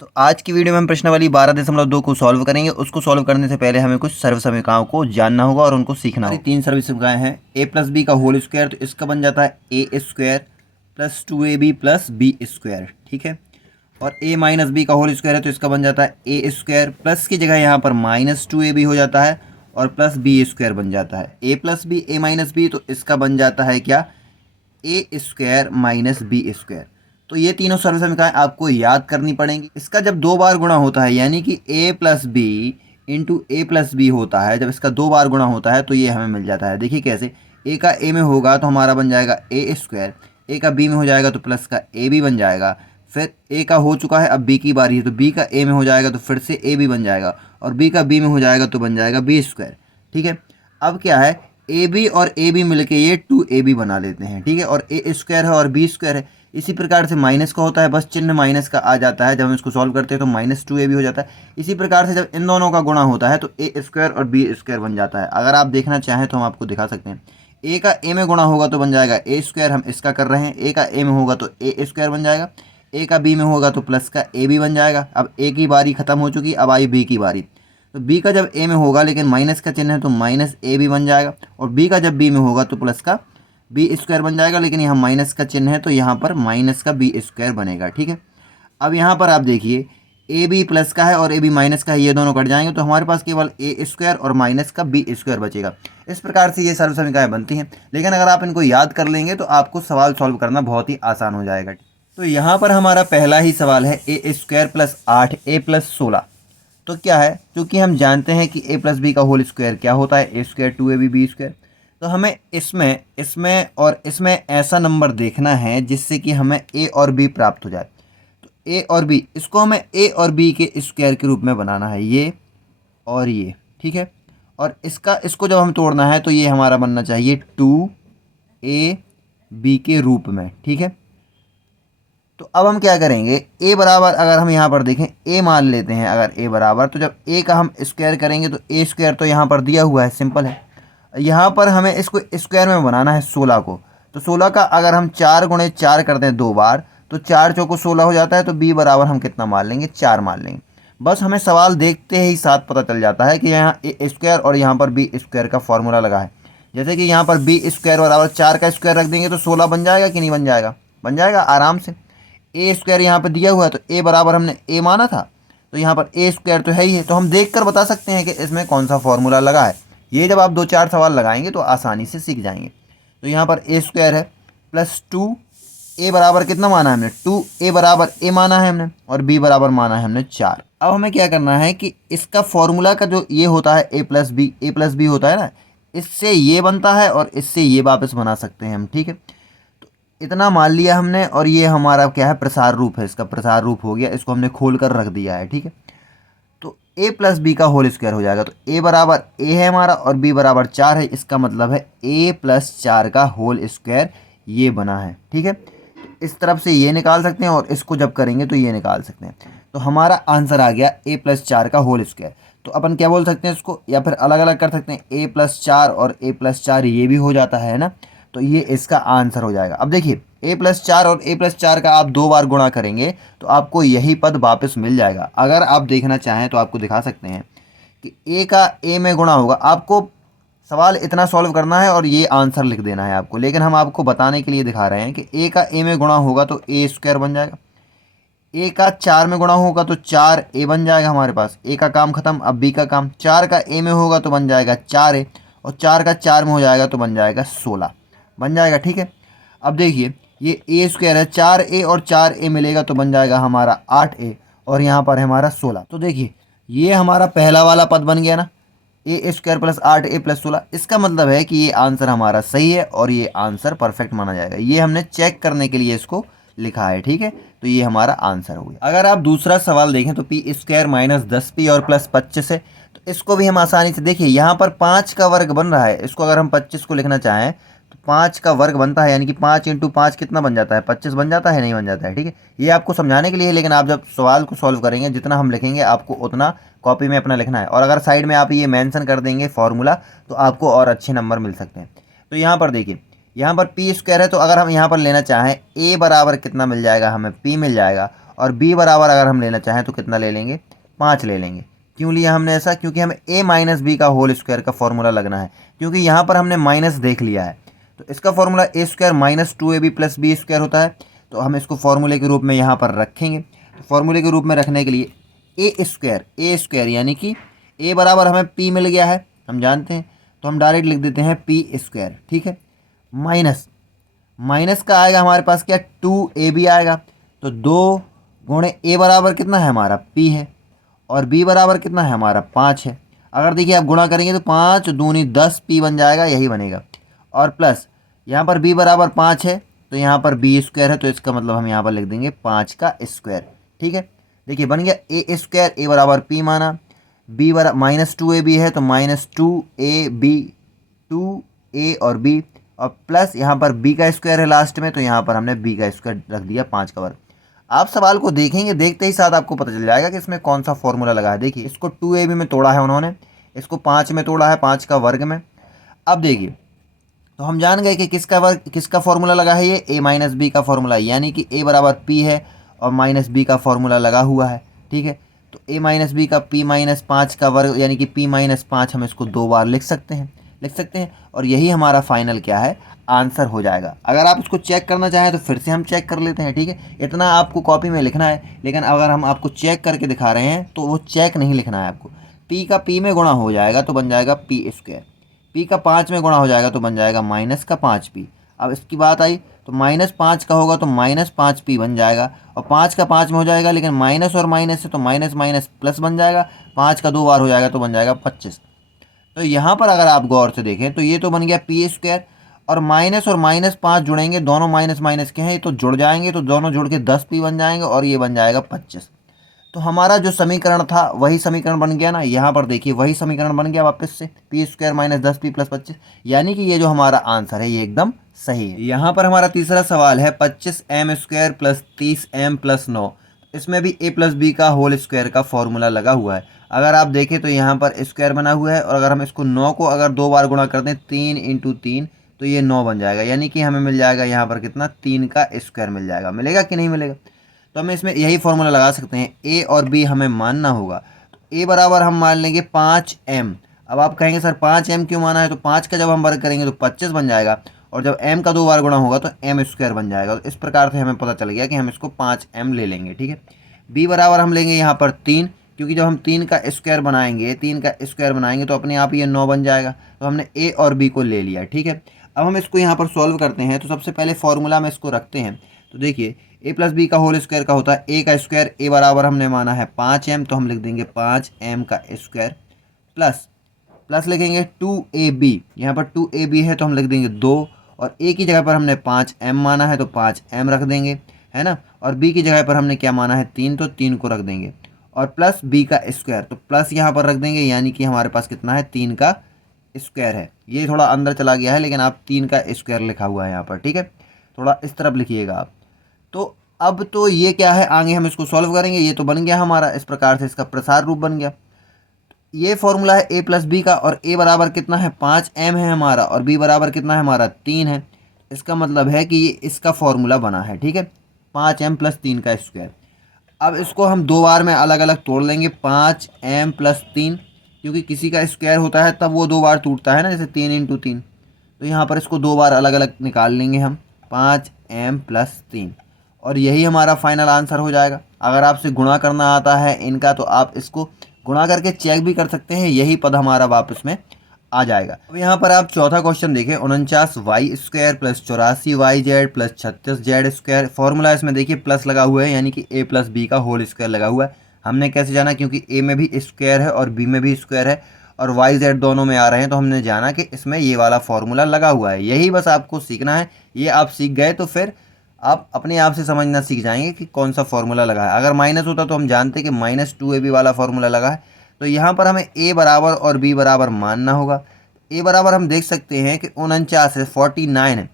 तो आज की वीडियो में हम प्रश्नावली 12.2 को सॉल्व करेंगे। उसको सॉल्व करने से पहले हमें कुछ सर्वसमीकरणों को जानना होगा और उनको सीखना होगा। तीन सर्वसमीकरण हैं a प्लस बी का होल स्क्वायर, तो इसका बन जाता है A square plus 2ab plus B square, ठीक है। और a माइनस बी का होल स्क्वायर है, तो इसका बन जाता है ए स्क्वायर, प्लस की जगह यहाँ पर माइनस 2ab हो जाता है और प्लस बी स्क्वायर बन जाता है। ए plus B A minus B, तो इसका बन जाता है क्या, A square minus B square. तो ये तीनों सर्वसमीकरण आपको याद करनी पड़ेंगी। इसका जब दो बार गुणा होता है, यानी कि a plus B into A plus B होता है, जब इसका दो बार गुणा होता है तो ये हमें मिल जाता है। देखिए कैसे, a का a में होगा तो हमारा बन जाएगा ए स्क्वायर, a का b में हो जाएगा तो प्लस का ए बी बन जाएगा। फिर a का हो चुका है, अब b की बारी है, तो b का a में हो जाएगा तो फिर से a भी बन जाएगा, और b का b में हो जाएगा तो बन जाएगा बी स्क्वायर, ठीक है। अब क्या है, ए बी और ए बी मिलके ये 2ab बना लेते हैं, ठीक है। और ए स्क्वायर है और बी स्क्वायर है। इसी प्रकार से माइनस का होता है, बस चिन्ह माइनस का आ जाता है, जब हम इसको सॉल्व करते हैं तो माइनस 2ab हो जाता है। इसी प्रकार से जब इन दोनों का गुणा होता है तो ए स्क्वायर और बी स्क्वायर बन जाता है। अगर आप देखना चाहें तो हम आपको दिखा सकते हैं। ए का ए में गुणा होगा तो बन जाएगा ए स्क्वायर, हम इसका कर रहे हैं। ए का ए में होगा तो ए स्क्वायर बन जाएगा, ए का बी में होगा तो प्लस का ए बी बन जाएगा। अब ए की बारी खत्म हो चुकी, अब आई बी की बारी। तो b का जब a में होगा लेकिन माइनस का चिन्ह है तो माइनस ए बी बन जाएगा, और b का जब b में होगा तो प्लस का बी स्क्वायर बन जाएगा, लेकिन यहाँ माइनस का चिन्ह है तो यहाँ पर माइनस का बी स्क्वायर बनेगा, ठीक है। अब यहाँ पर आप देखिए, ए बी प्लस का है और ए बी माइनस का है, ये दोनों कट जाएंगे तो हमारे पास केवल ए स्क्वायर और माइनस का बी स्क्वायर बचेगा। इस प्रकार से ये सर्वसमीकरण बनती हैं, लेकिन अगर आप इनको याद कर लेंगे तो आपको सवाल सॉल्व करना बहुत ही आसान हो जाएगा। तो यहाँ पर हमारा पहला ही सवाल है A square plus 8a plus 16। तो क्या है, क्योंकि हम जानते हैं कि a प्लस बी का होल स्क्वायर क्या होता है, A square 2ab B square. तो हमें इसमें इसमें और इसमें ऐसा नंबर देखना है जिससे कि हमें a और b प्राप्त हो जाए। तो a और b, इसको हमें a और b के स्क्वायर के रूप में बनाना है, ये और ये, ठीक है। और इसको जब हम तोड़ना है तो ये हमारा बनना चाहिए 2ab के रूप में, ठीक है। तो अब हम क्या करेंगे, a बराबर, अगर हम यहाँ पर देखें a मान लेते हैं, अगर a बराबर, तो जब a का हम स्क्वायर करेंगे तो a स्क्वायर तो यहाँ पर दिया हुआ है, सिंपल है। यहाँ पर हमें इसको स्क्वायर में बनाना है 16 को। तो 16 का अगर हम 4 गुणे 4 करते हैं दो बार, तो 4 चौको 16 हो जाता है। तो b बराबर हम कितना मान लेंगे, 4 मान लेंगे। बस हमें सवाल देखते ही साथ पता चल जाता है कि यहाँ a स्क्वायर और यहाँ पर b स्क्वायर का फॉर्मूला लगा है। जैसे कि यहाँ पर b स्क्वायर बराबर 4 का स्क्वायर रख देंगे तो 16 बन जाएगा कि नहीं बन जाएगा, बन जाएगा आराम से। ए स्क्वायर यहाँ पर दिया हुआ है तो ए बराबर हमने ए माना था, तो यहाँ पर ए स्क्वायर तो है ही है, तो हम देख कर बता सकते हैं कि इसमें कौन सा फॉर्मूला लगा है। ये जब आप 2-4 सवाल लगाएंगे तो आसानी से सीख जाएंगे। तो यहाँ पर ए स्क्वायर है प्लस 2, ए बराबर कितना माना है हमने, 2, ए बराबर ए माना है हमने, और बी बराबर माना है हमने 4। अब हमें क्या करना है कि इसका फॉर्मूला का जो ये होता है ए प्लस बी होता है ना, इससे ये बनता है और इससे ये वापस बना सकते हैं हम, ठीक है। इतना मान लिया हमने, और ये हमारा क्या है, प्रसार रूप है, इसका प्रसार रूप हो गया, इसको हमने खोल कर रख दिया है, ठीक है। तो a प्लस बी का होल स्क्वायर हो जाएगा, तो a बराबर a है हमारा और b बराबर 4 है, इसका मतलब है a प्लस 4 का होल स्क्वायर ये बना है, ठीक है। तो इस तरफ से ये निकाल सकते हैं और इसको जब करेंगे तो ये निकाल सकते हैं। तो हमारा आंसर आ गया a प्लस 4 का होल स्क्वायर। तो अपन क्या बोल सकते हैं इसको, या फिर अलग अलग कर सकते हैं, a प्लस 4 और a प्लस 4 ये भी हो जाता है ना, तो ये इसका आंसर हो जाएगा। अब देखिए, a प्लस 4 और a प्लस 4 का आप दो बार गुणा करेंगे तो आपको यही पद वापस मिल जाएगा। अगर आप देखना चाहें तो आपको दिखा सकते हैं कि a का a में गुणा होगा। आपको सवाल इतना सॉल्व करना है और ये आंसर लिख देना है आपको, लेकिन हम आपको बताने के लिए दिखा रहे हैं कि a का a में गुणा होगा तो a स्क्वायर बन जाएगा, a का 4 में गुणा होगा तो 4a बन जाएगा हमारे पास। a का काम खत्म, अब b का काम। 4 का a में होगा तो बन जाएगा 4a, और 4 का 4 में हो जाएगा तो बन जाएगा 16 बन जाएगा, ठीक है। अब देखिए, ये ए स्क्वायर है, 4a और 4a मिलेगा तो बन जाएगा हमारा 8a, और यहाँ पर है हमारा 16। तो देखिए, ये हमारा पहला वाला पद बन गया ना, ए स्क्वायर प्लस 8a प्लस 16। इसका मतलब है कि ये आंसर हमारा सही है और ये आंसर परफेक्ट माना जाएगा। ये हमने चेक करने के लिए इसको लिखा है, ठीक है। तो ये हमारा आंसर हो गया। अगर आप दूसरा सवाल देखें तो पी स्क्वायर माइनस 10p और प्लस 25 है, तो इसको भी हम आसानी से, देखिए यहाँ पर 5 का वर्ग बन रहा है, इसको अगर हम 25 को लिखना चाहें तो 5 का वर्ग बनता है, यानी कि 5 इंटू 5 कितना बन जाता है, 25 बन जाता है, नहीं बन जाता है, ठीक है। ये आपको समझाने के लिए, लेकिन आप जब सवाल को सॉल्व करेंगे जितना हम लिखेंगे आपको उतना कॉपी में अपना लिखना है, और अगर साइड में आप ये मेंशन कर देंगे फॉर्मूला तो आपको और अच्छे नंबर मिल सकते हैं। तो यहाँ पर देखिए, यहाँ पर पी स्क्वायर है, तो अगर हम यहाँ पर लेना चाहें a बराबर कितना मिल जाएगा, हमें p मिल जाएगा, और b बराबर अगर हम लेना चाहें तो कितना ले लेंगे, 5 ले लेंगे। क्यों लिया हमने ऐसा, क्योंकि हमें a माइनस बी का होल स्क्वायर का फॉर्मूला लगना है, क्योंकि यहाँ पर हमने माइनस देख लिया है। तो इसका formula A square minus 2ab plus B square होता है। तो हम इसको फॉर्मूले के रूप में यहाँ पर रखेंगे। तो फॉर्मूले के रूप में रखने के लिए ए स्क्वायर यानी कि a बराबर हमें p मिल गया है, हम जानते हैं, तो हम डायरेक्ट लिख देते हैं p स्क्वायर, ठीक है। माइनस का आएगा हमारे पास क्या, 2ab आएगा। तो 2 गुणे a बराबर कितना है हमारा p है, और b बराबर कितना है हमारा 5 है। अगर देखिए आप गुणा करेंगे तो 5 दूनी 10 p बन जाएगा, यही बनेगा। और प्लस यहाँ पर b बराबर 5 है तो यहाँ पर b स्क्वायर है, तो इसका मतलब हम यहाँ पर लिख देंगे 5 का स्क्वायर, ठीक है। देखिए बन गया a स्क्वायर, a बराबर p माना, b बराबर माइनस 2ab है तो माइनस 2ab, 2a और b, और प्लस यहाँ पर b का स्क्वायर है लास्ट में, तो यहाँ पर हमने b का स्क्वायर रख दिया 5 का वर्ग। आप सवाल को देखेंगे, देखते ही साथ आपको पता चल जाएगा कि इसमें कौन सा फॉर्मूला लगा है। देखिए इसको 2ab में तोड़ा है उन्होंने, इसको 5 में तोड़ा है, 5 का वर्ग में। अब देखिए तो हम जान गए कि किसका वर्ग, किसका फॉर्मूला लगा है, ये a माइनस बी का फॉर्मूला, यानी कि a बराबर p है और माइनस बी का फॉर्मूला लगा हुआ है, ठीक है। तो a माइनस बी का p माइनस 5 का वर्ग यानी कि p माइनस 5, हम इसको 2 बार लिख सकते हैं, और यही हमारा फाइनल क्या है, आंसर हो जाएगा। अगर आप इसको चेक करना चाहें तो फिर से हम चेक कर लेते हैं, ठीक है। इतना आपको कॉपी में लिखना है, लेकिन अगर हम आपको चेक करके दिखा रहे हैं तो वो चेक नहीं लिखना है आपको। p का p में गुणा हो जाएगा तो बन जाएगा p स्क्वायर, p का 5 में गुणा हो जाएगा तो बन जाएगा माइनस का 5p। अब इसकी बात आई तो माइनस 5 का होगा तो माइनस 5p बन जाएगा, और 5 का 5 में हो जाएगा, लेकिन माइनस और माइनस से तो माइनस माइनस प्लस बन जाएगा, 5 का 2 बार हो जाएगा तो बन जाएगा 25। तो यहाँ पर अगर आप गौर से देखें तो ये तो बन गया p स्क्वायर, और माइनस 5 जुड़ेंगे, दोनों माइनस माइनस के हैं, ये तो जुड़ जाएंगे, तो दोनों जुड़ के 10p बन जाएंगे, और ये बन जाएगा 25। तो हमारा जो समीकरण था वही समीकरण बन गया ना, यहाँ पर देखिए वही समीकरण बन गया वापस से, p square minus 10p plus 25, यानी कि ये जो हमारा आंसर है ये एकदम सही है। यहाँ पर हमारा तीसरा सवाल है 25m square plus 30m plus 9, इसमें भी a प्लस बी का होल स्क्वायर का फॉर्मूला लगा हुआ है। अगर आप देखें तो यहाँ पर स्क्वायर बना हुआ है, और अगर हम इसको 9 को अगर 2 बार गुणा करते हैं 3 इंटू 3 तो ये 9 बन जाएगा, यानी कि हमें मिल जाएगा यहाँ पर कितना, 3 का स्क्वायर मिल जाएगा। मिलेगा कि नहीं मिलेगा, तो हमें इसमें यही फॉर्मूला लगा सकते हैं, a और b हमें मानना होगा। तो a बराबर हम मान लेंगे 5m। अब आप कहेंगे सर 5m क्यों माना है, तो 5 का जब हम वर्ग करेंगे तो 25 बन जाएगा, और जब m का 2 बार गुणा होगा तो m स्क्वायर बन जाएगा। तो इस प्रकार से हमें पता चल गया कि हम इसको 5m ले लेंगे, ठीक है। b बराबर हम लेंगे यहाँ पर 3, क्योंकि जब हम 3 का स्क्वायर बनाएंगे तो अपने आप ये 9 बन जाएगा। तो हमने a और b को ले लिया, ठीक है। अब हम इसको यहाँ पर सॉल्व करते हैं, तो सबसे पहले फॉर्मूला में इसको रखते हैं। तो देखिए a प्लस बी का होल स्क्वायर का होता है a का स्क्वायर, a बराबर हमने माना है 5m, तो हम लिख देंगे 5m का स्क्वायर, प्लस लिखेंगे 2ab, यहाँ पर 2ab है तो हम लिख देंगे 2, और a की जगह पर हमने 5m माना है तो 5m रख देंगे, है ना। और b की जगह पर हमने क्या माना है 3, तो 3 को रख देंगे, और प्लस b का स्क्वायर, तो प्लस यहाँ पर रख देंगे, यानी कि हमारे पास कितना है, 3 का स्क्वायर है। ये थोड़ा अंदर चला गया है, लेकिन आप 3 का स्क्वायर लिखा हुआ है यहाँ पर, ठीक है। थोड़ा इस तरफ लिखिएगा आप। तो अब तो ये क्या है, आगे हम इसको सॉल्व करेंगे। ये तो बन गया हमारा, इस प्रकार से इसका प्रसार रूप बन गया। ये फॉर्मूला है a प्लस बी का, और a बराबर कितना है 5m है हमारा, और b बराबर कितना है हमारा 3 है। इसका मतलब है कि ये इसका फॉर्मूला बना है, ठीक है, 5m प्लस 3 का स्क्वायर। अब इसको हम 2 बार में अलग अलग तोड़ लेंगे, 5m प्लस 3, क्योंकि किसी का स्क्वायर होता है तब वो 2 बार टूटता है ना, जैसे 3 इंटू 3। तो यहाँ पर इसको 2 बार अलग अलग निकाल लेंगे हम, 5m प्लस 3, और यही हमारा फाइनल आंसर हो जाएगा। अगर आपसे गुणा करना आता है इनका तो आप इसको गुणा करके चेक भी कर सकते हैं, यही पद हमारा वापस में आ जाएगा। अब यहाँ पर आप चौथा क्वेश्चन देखें, 49y square plus 84yz plus 36z square. Formula इसमें देखिए प्लस लगा हुआ है, यानी कि a प्लस बी का होल स्क्वायर लगा हुआ है। हमने कैसे जाना, क्योंकि a में भी स्क्वायर है और b में भी स्क्वायर है, और वाई जेड दोनों में आ रहे हैं, तो हमने जाना कि इसमें ये वाला फॉर्मूला लगा हुआ है। यही बस आपको सीखना है। ये आप सीख गए तो फिर आप अपने आप से समझना सीख जाएंगे कि कौन सा फॉर्मूला लगा है। अगर माइनस होता तो हम जानते कि -2ab वाला फॉर्मूला लगा है। तो यहाँ पर हमें a बराबर और b बराबर मानना होगा। a बराबर हम देख सकते हैं कि 49 है, 49 है,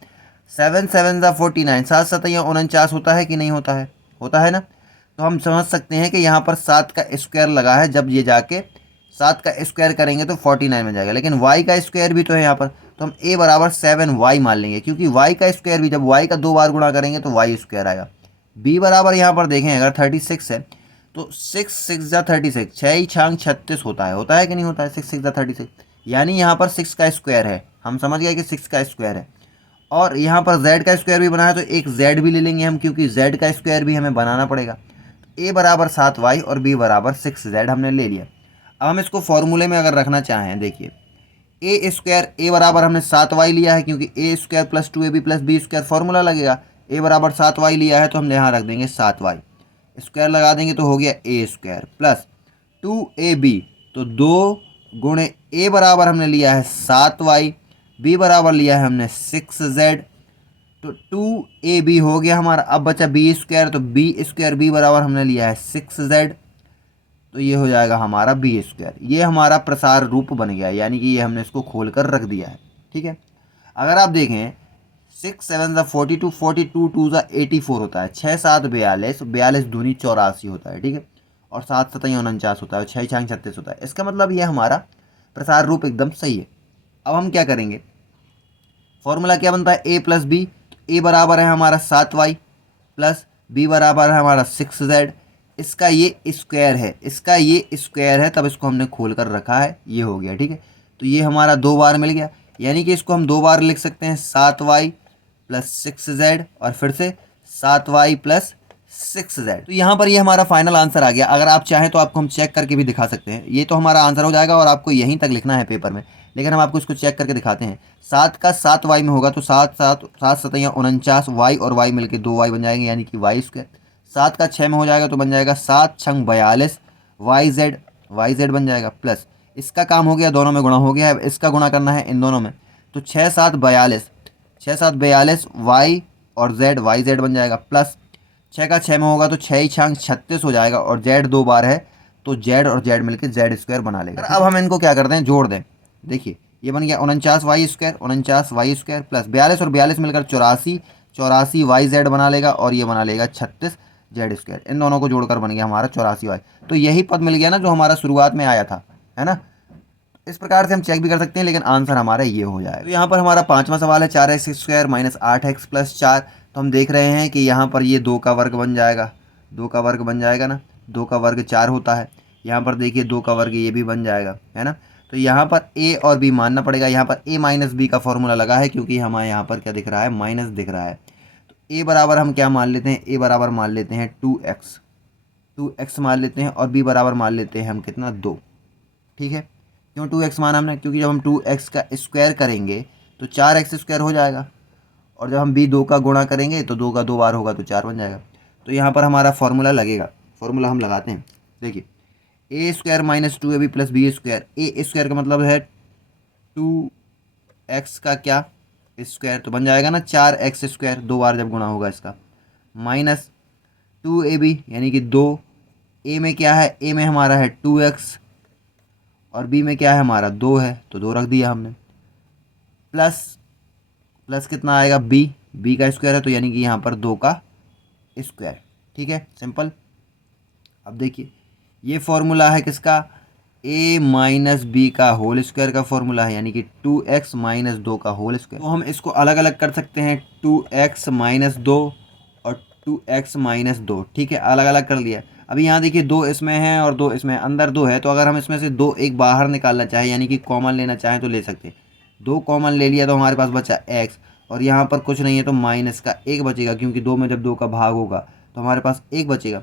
7 7 49, 7 7 यहाँ 49 होता है कि नहीं होता है, होता है ना। तो हम समझ सकते हैं कि यहाँ पर 7 का स्क्वायर लगा है, जब ये जाके 7 का स्क्वायर करेंगे तो 49 में जाएगा, लेकिन y का स्क्वायर भी तो है यहाँ पर, तो हम a बराबर 7y मान लेंगे, क्योंकि y का स्क्वायर भी जब y का 2 बार गुणा करेंगे तो y स्क्वायर आएगा। बी बराबर यहाँ पर देखें अगर 36 है तो 6 6 जा 36, 6 ही छांग 36 होता है कि नहीं होता है, 6 6 जा 36, यानी यहाँ पर 6 का स्क्वायर है, हम समझ गए कि 6 का स्क्वायर है। और यहाँ पर z का स्क्वायर भी बना है तो एक z भी ले लेंगे हम, क्योंकि z का स्क्वायर भी हमें बनाना पड़ेगा। a बराबर 7y और b बराबर 6z हमने ले लिया। अब हम इसको फॉर्मूले में अगर रखना चाहें, देखिए ए स्क्वायर, ए बराबर हमने 7y लिया है क्योंकि A square plus 2ab plus B square formula लगेगा। ए बराबर 7y लिया है तो हम यहाँ रख देंगे 7y, स्क्वायर लगा देंगे तो हो गया ए स्क्वायर प्लस 2ab, तो 2 गुणे ए बराबर हमने लिया है 7y, बी बराबर लिया है हमने 6z, तो 2ab हो गया हमारा। अब बचा बी स्क्वायर, तो बी स्क्वायर बी बराबर हमने लिया है 6z, तो ये हो जाएगा हमारा बी स्क्वायर। ये हमारा प्रसार रूप बन गया, यानी कि ये हमने इसको खोल कर रख दिया है। ठीक है, अगर आप देखें 6 7 ज़ा 42, 42 2 ज़ा 84 होता है, 6 7 42, 42 दूनी 84 होता है। ठीक है, और 7 7 49 होता है, 6 6 36 होता है। इसका मतलब ये हमारा प्रसार रूप एकदम सही है। अब हम क्या करेंगे, फॉर्मूला क्या बनता है, ए प्लस बी, ए बराबर है हमारा 7y प्लस बी बराबर है हमारा 6z, इसका ये स्क्वायर है, इसका ये स्क्वायर है, तब इसको हमने खोल कर रखा है, ये हो गया। ठीक है, तो ये हमारा 2 बार मिल गया, यानी कि इसको हम 2 बार लिख सकते हैं 7y प्लस 6z और फिर से 7y प्लस 6z। तो यहाँ पर ये हमारा फाइनल आंसर आ गया। अगर आप चाहें तो आपको हम चेक करके भी दिखा सकते हैं, ये तो हमारा आंसर हो जाएगा और आपको यहीं तक लिखना है पेपर में, लेकिन हम आपको इसको चेक करके दिखाते हैं। 7 का 7y में होगा तो 7 7 7 7 49, y और y मिलके 2y बन जाएंगे, यानी कि y स्क्वायर। 7 का 6 में हो जाएगा तो बन जाएगा 7 6 42 yz बन जाएगा, प्लस इसका काम हो गया, दोनों में गुणा हो गया है, इसका गुणा करना है इन दोनों में, तो 6 7 42 y और yz बन जाएगा, प्लस 6 का 6 में होगा तो 6 ही 6 36 हो जाएगा, और z 2 बार है तो z और z मिलकर z स्क्वायर बना लेगा। अब हम इनको क्या करते हैं, जोड़ दें। देखिए ये बन गया 49y स्क्वायर प्लस 42 और 42 मिलकर 84 yz बना लेगा, और ये बना लेगा 36 z स्क्वायर। इन दोनों को जोड़कर बन गया हमारा 84y। तो यही पद मिल गया ना जो हमारा शुरुआत में आया था, है ना। इस प्रकार से हम चेक भी कर सकते हैं, लेकिन आंसर हमारा ये हो जाएगा। तो यहाँ पर हमारा 5वां सवाल है 4x square minus 8x plus 4। तो हम देख रहे हैं कि यहाँ पर ये 2 का वर्ग बन जाएगा, 2 का वर्ग बन जाएगा ना, 2 का वर्ग 4 होता है। यहाँ पर देखिए 2 का वर्ग ये भी बन जाएगा, है ना। तो यहाँ पर a और b मानना पड़ेगा। यहाँ पर a माइनस बी का फॉर्मूला लगा है, क्योंकि हमारे यहाँ पर क्या दिख रहा है, माइनस दिख रहा है। तो a बराबर हम क्या मान लेते हैं, a बराबर मान लेते हैं 2x मान लेते हैं, और b बराबर मान लेते हैं हम कितना, 2। ठीक है, क्यों 2x माना हमने, क्योंकि जब हम 2x का स्क्वायर करेंगे तो 4x स्क्वायर हो जाएगा, और जब हम b 2 का गुणा करेंगे तो 2 का 2 बार होगा तो 4 बन जाएगा। तो यहाँ पर हमारा फॉर्मूला लगेगा, फॉर्मूला हम लगाते हैं। देखिए A square minus 2ab plus B square, A square का मतलब है 2x का क्या स्क्वायर, तो बन जाएगा ना 4x स्क्वायर, 2 बार जब गुणा होगा इसका, माइनस 2ab यानी कि 2, a में क्या है, a में हमारा है 2x और b में क्या है हमारा 2 है, तो 2 रख दिया हमने, प्लस कितना आएगा, b का स्क्वायर है, तो यानी कि यहाँ पर 2 का स्क्वायर। ठीक है, सिंपल। अब देखिए ये फॉर्मूला है किसका, a माइनस बी का होल स्क्वायर का फॉर्मूला है, यानी कि 2x माइनस 2 का होल स्क्वायर। तो हम इसको अलग अलग कर सकते हैं, 2x माइनस 2 और 2x माइनस 2। ठीक है, अलग अलग कर लिया। अभी यहाँ देखिए 2 इसमें है और 2 इसमें, अंदर 2 है, तो अगर हम इसमें से 2 एक बाहर निकालना चाहें, यानी कि कॉमन लेना चाहें तो ले सकते हैं। 2 कॉमन ले लिया तो हमारे पास बचा x, और यहाँ पर कुछ नहीं है तो माइनस का 1 बचेगा, क्योंकि 2 में जब 2 का भाग होगा तो हमारे पास 1 बचेगा।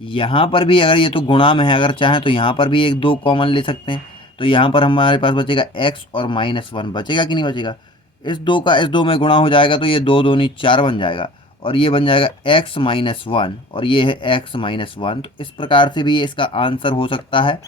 यहाँ पर भी अगर ये तो गुणा में है, अगर चाहें तो यहाँ पर भी 1 2 कॉमन ले सकते हैं, तो यहाँ पर हमारे पास बचेगा x और -1 बचेगा कि नहीं बचेगा। इस 2 का इस 2 में गुणा हो जाएगा तो ये 2 दूनी 4 बन जाएगा, और ये बन जाएगा x माइनस 1 और ये है x माइनस 1। तो इस प्रकार से भी ये इसका आंसर हो सकता है,